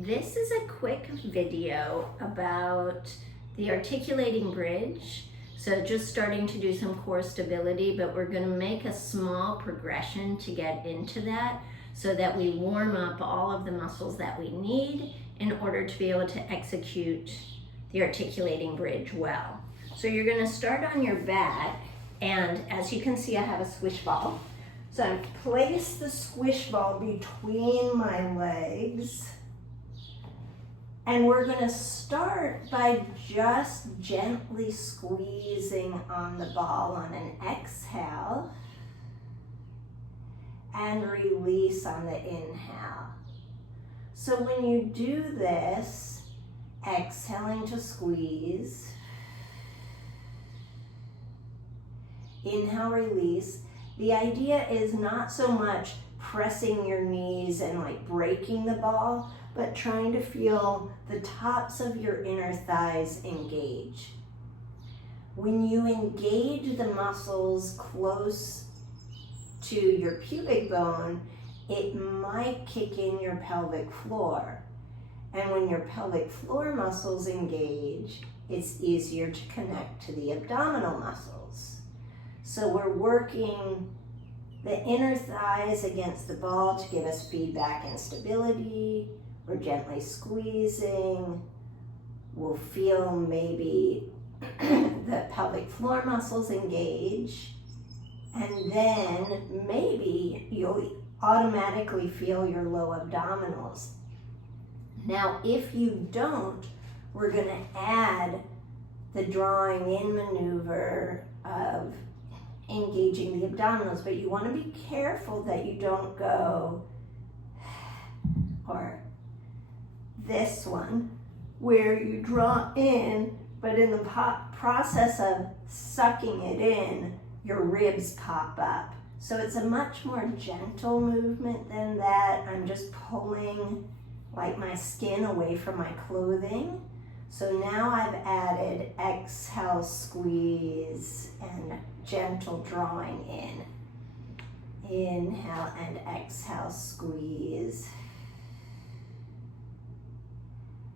This is a quick video about the articulating bridge. So just starting to do some core stability, but we're going to make a small progression to get into that so that we warm up all of the muscles that we need in order to be able to execute the articulating bridge well. So you're going to start on your back, and as you can see, I have a squish ball. So I've placed the squish ball between my legs. And we're going to start by just gently squeezing on the ball on an exhale and release on the inhale. So when you do this, exhaling to squeeze, inhale, release. The idea is not so much pressing your knees and like breaking the ball, but trying to feel the tops of your inner thighs engage. When you engage the muscles close to your pubic bone, it might kick in your pelvic floor. And when your pelvic floor muscles engage, it's easier to connect to the abdominal muscles. So we're working the inner thighs against the ball to give us feedback and stability. We're gently squeezing. We'll feel maybe the pelvic floor muscles engage. And then maybe you'll automatically feel your low abdominals. Now, if you don't, we're going to add the drawing in maneuver of engaging the abdominals, but you want to be careful that you don't go, or this one, where you draw in, but in the process of sucking it in, your ribs pop up. So it's a much more gentle movement than that. I'm just pulling like my skin away from my clothing. So now I've added exhale, squeeze, and gentle drawing in. Inhale and exhale, squeeze.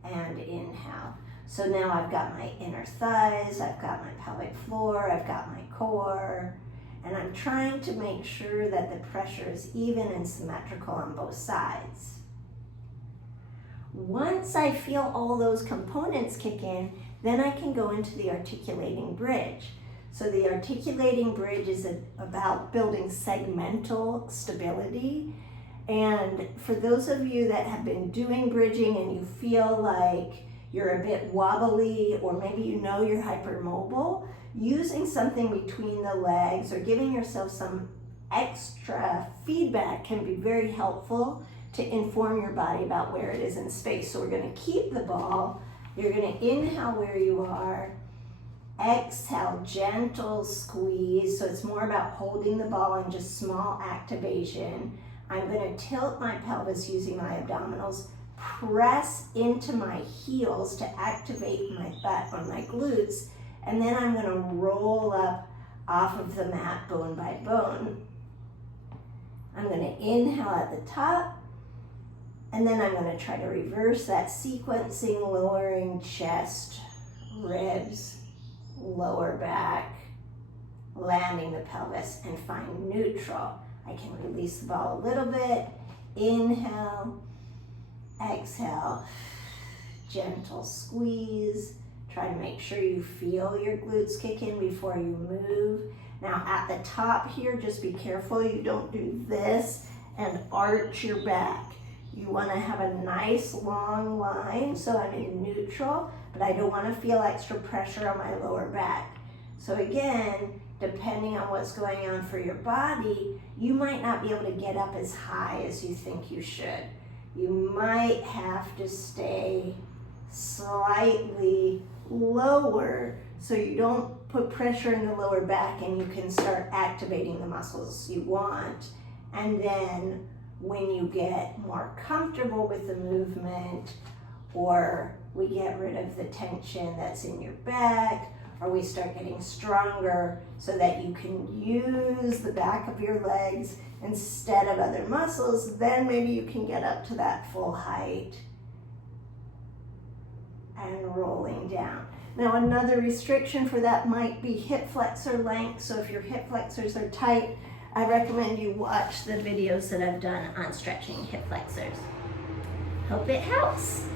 And inhale. So now I've got my inner thighs, I've got my pelvic floor, I've got my core, and I'm trying to make sure that the pressure is even and symmetrical on both sides. Once I feel all those components kick in, then I can go into the articulating bridge. So the articulating bridge is about building segmental stability. And for those of you that have been doing bridging and you feel like you're a bit wobbly, or maybe you know you're hypermobile, using something between the legs or giving yourself some extra feedback can be very helpful to inform your body about where it is in space. So we're going to keep the ball. You're going to inhale where you are. Exhale, gentle squeeze. So it's more about holding the ball and just small activation. I'm going to tilt my pelvis using my abdominals, press into my heels to activate my butt or my glutes, and then I'm going to roll up off of the mat bone by bone. I'm going to inhale at the top, and then I'm going to try to reverse that sequencing, lowering chest, ribs, lower back, landing the pelvis, and find neutral. I can release the ball a little bit. Inhale, exhale, gentle squeeze. Try to make sure you feel your glutes kick in before you move. Now at the top here, just be careful you don't do this and arch your back. You want to have a nice long line, so I'm in neutral, but I don't want to feel extra pressure on my lower back. So again, depending on what's going on for your body, you might not be able to get up as high as you think you should. You might have to stay slightly lower so you don't put pressure in the lower back and you can start activating the muscles you want. And then when you get more comfortable with the movement, or we get rid of the tension that's in your back, or we start getting stronger so that you can use the back of your legs instead of other muscles, then maybe you can get up to that full height and rolling down. Now another restriction for that might be hip flexor length. So if your hip flexors are tight, I recommend you watch the videos that I've done on stretching hip flexors. Hope it helps.